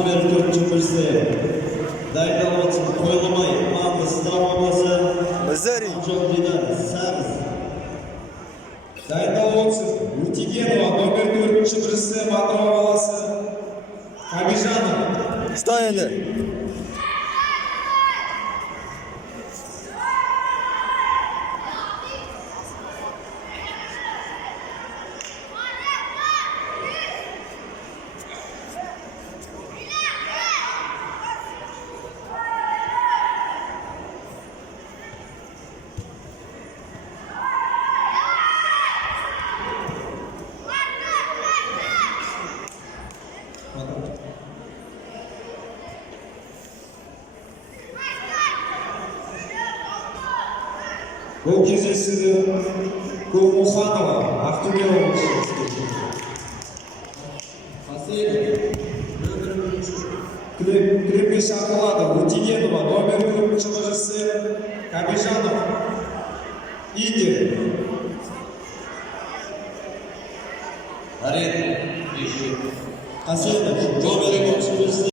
номер 4-ші дайындалып отсын қойылмай маңыз травмасы Мазари. Дайындалып отсын Утигенова номер 4-ші Матова баласы Қабижанов. Стай енді. Бұл кездесуді Көпмұханова Ақтөбе облысы. Күрепке шақырылады Утигенова номер 4-ші Қабижанов Индия. Арен, Қасенов, номер 4-ші